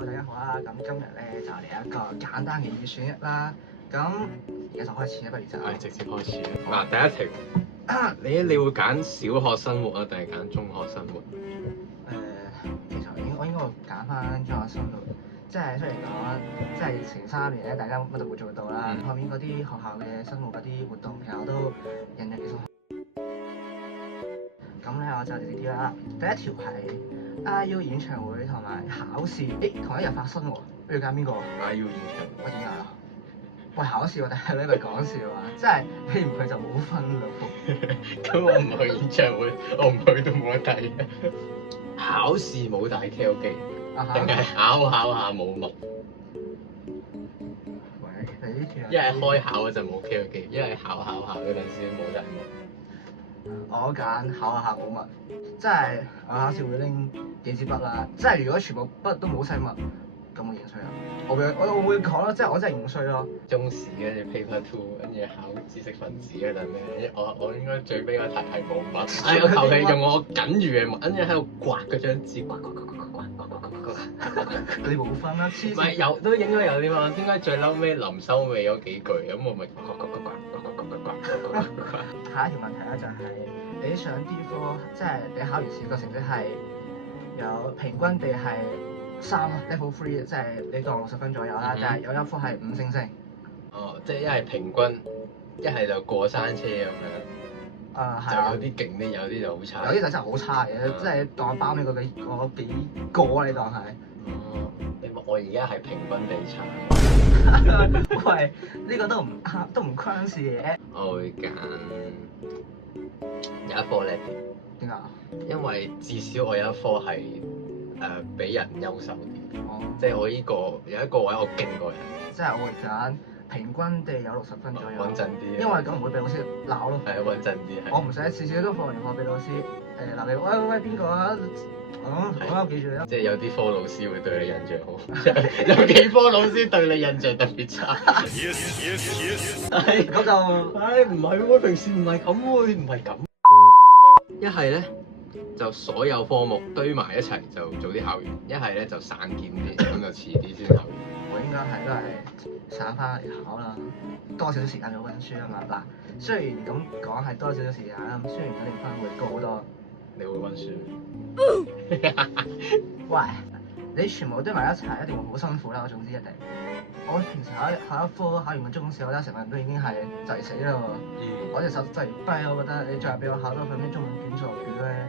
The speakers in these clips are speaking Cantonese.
Hello，大家好啦！咁今日咧就嚟一個簡單嘅二選一啦。咁而家就開始啦，不如就係直接開始啦。嗱，第一題，你會揀小學生活啊，定係揀中學生活？其實我應該會揀翻中學生活。即係雖然講，即係前3年咧，大家乜都冇做到啦。後面嗰啲學校嘅生活嗰啲活動，其實我都印象幾深刻。咁咧我就直接啲啦。第一條係 IU 演唱會同埋考試，同一日發生喎。不如揀邊個IU 演唱會。我點解啊？喂，考試喎，但係你咪講笑啊！即係你唔去就冇分咯。咁我唔去演唱會，我唔去都冇得睇。考試冇帶 K O K，定係考下冇墨？喂，你呢條一係開考嗰陣冇 K O K，一係考下嗰陣先冇帶墨。我揀考下冇墨，即係我考試會拎幾支筆啦。即係如果全部筆都冇晒墨，咁我認衰啦。我會講咯，即係我真係認衰咯。中史跟住 paper two，跟住考知識分子嗰陣咧，我應該最尾嗰題係冇墨。我求其用我僅餘嘅墨，跟住喺度刮嗰張紙，刮。你冇分啦，黐線。唔係有都應該有啲嘛？點解最嬲尾臨收尾嗰幾句咁我咪下一條問題咧就係你上 D 科，即係你考完試個成績係有平均地係3 level 3，即係你當60分左右啦。但係有一科係5星星。哦，即係一係平均，一係就過山車咁樣。係啊。就有啲勁啲，有啲就好差。有啲就真係好差嘅，即係當我包你嗰幾個你當係。哦，我而家係平均地差。喂，呢個都唔關事嘅。我會揀有一科叻啲。點解？因為至少我有一科係比人優秀啲。哦。即係我呢個有一個位我勁過人。即係我會揀平均地有60分左右。穩陣啲。因為咁唔會俾老師鬧咯。係穩陣啲。我唔使次次都放完學俾老師鬧你，喂邊個啊？我記住你咯。即係有啲科老師會對你印象好，有幾科老師對你印象特別差。咁就唔係喎，平時唔係咁喎，唔係咁。一係咧就所有科目堆埋一齊就早啲考完，一係咧就散件啲，咁就遲啲先考完。我應該都係散翻嚟考啦，多少少時間去温書啊嘛。嗱，雖然咁講係多少少時間啦，雖然肯定分會高好多。你會温書？喂，你全部堆埋一齊，一定會好辛苦啦。我總之一定。我平時考一科，考完個中試，我覺得成個人都已經係就嚟死啦喎。我隻手就嚟跛，我覺得你再俾我考多份咩中文卷、數學卷咧，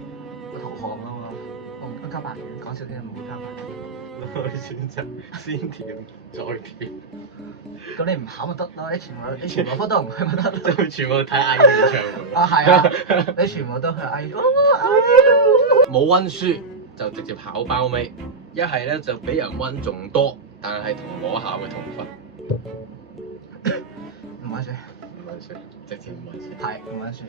我投降啦喎。我交白卷，講笑啲人唔會交白卷。我選擇先填再填。咁你唔考咪得咯？你全部科都唔去咪得咯？就全部睇 IU 演唱會。啊係啊，你全部都去 IU。冇温書就直接考包尾，一係咧就比人温仲多，但係同我考嘅同分。唔温書。唔温書，直接唔温書。係唔温書，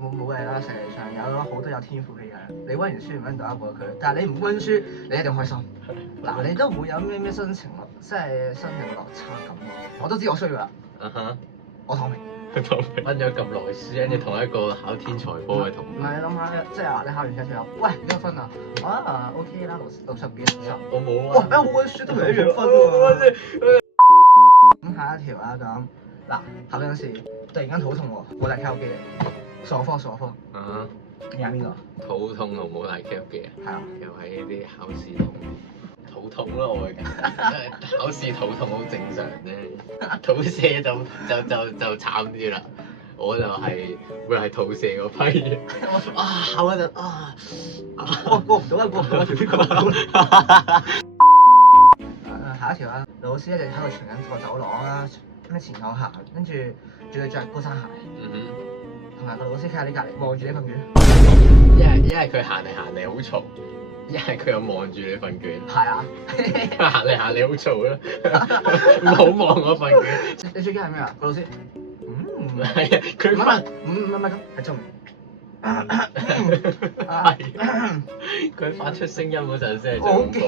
冇嘢啦。世界上有好多有天賦嘅人，你温完書唔温到一個佢，但係你唔温書，你一定開心。嗱，你都唔會有咩心情落，即係心情落差咁喎。我都知我衰㗎啦。我躺平。温咗咁耐書，跟住同一個考天才科嘅同。唔係你諗下，即係話你考完之後，喂幾多分啊？OK 啦，60幾60。我冇啊。哇！我温書都係一樣分喎。咁下一條啦咁，嗱考嗰陣時突然間肚痛喎，冇帶 K.O.G 嘅，數科。你揀邊個？肚痛同冇帶 K.O.G 係啊。又係呢啲考試痛。肚痛咯，我會揀，因為考試肚痛好正常啫。肚瀉就慘啲啦。我就係會係肚瀉嗰批。考嗰陣過唔到下一條啦，老師一直喺度傳緊個走廊啦，咩前後行，跟住仲要着高踭鞋。同埋個老師企喺你隔離望住你份卷。一係佢行嚟好嘈，一係佢又望住你份卷。係啊。行嚟好嘈啦，唔好望我份卷。你最驚係咩啊？個老師。係啊，佢發唔係咁，係中。佢發出聲音嗰陣先係最好恐怖。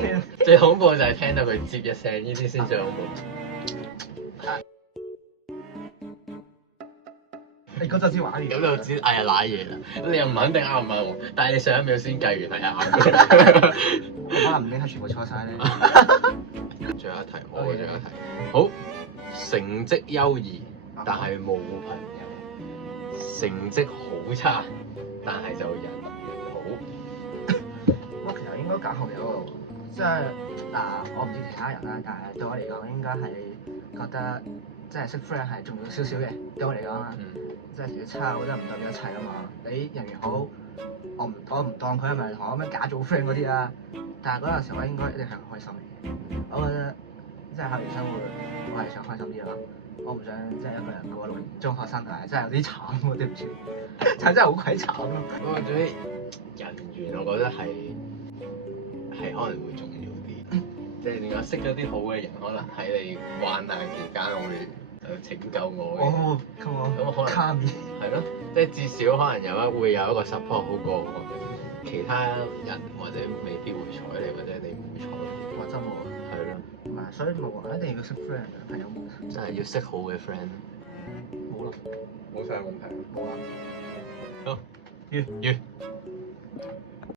最恐怖就係聽到佢接一聲，呢啲先最恐怖。你嗰陣先玩完。咁就知哎呀瀨嘢啦，你又唔肯定啱唔啱喎，但係你上一秒先計完係啱嘅。我可能唔應該全部錯晒咧。一題，我嘅最後一題。好，成績優異，但係冇朋友；成績好差，但係就人緣好。我其實應該揀後者嗰個喎，即係我唔知其他人啦，但係對我嚟講應該係覺得即係識 friend 係重要少少嘅。對我嚟講啦，即係成績差，我覺得唔代表一切啊嘛。你人緣好，我唔當佢係咪同我咁樣假做 friend 嗰啲啦。但係嗰陣時我應該一定係開心嘅。我覺得即係校園生活，我係想開心啲咯。我唔想即係一個人過6年中學生涯，真係有啲慘喎，對唔住，真係好鬼慘咯。不過總之人緣，我覺得係可能會重要啲。即係點解識咗啲好嘅人，可能喺你患難期間會拯救我嘅。哦，咁可能卡面係咯，即係至少可能會有一個 support 好過其他人，或者未必會睬你，或者你唔會睬佢。我真喎。係咯。唔係，所以冇話一定要識 friend 嘅朋友冇。真係要識好嘅 friend。冇啦。冇晒問題。冇啦。好，完。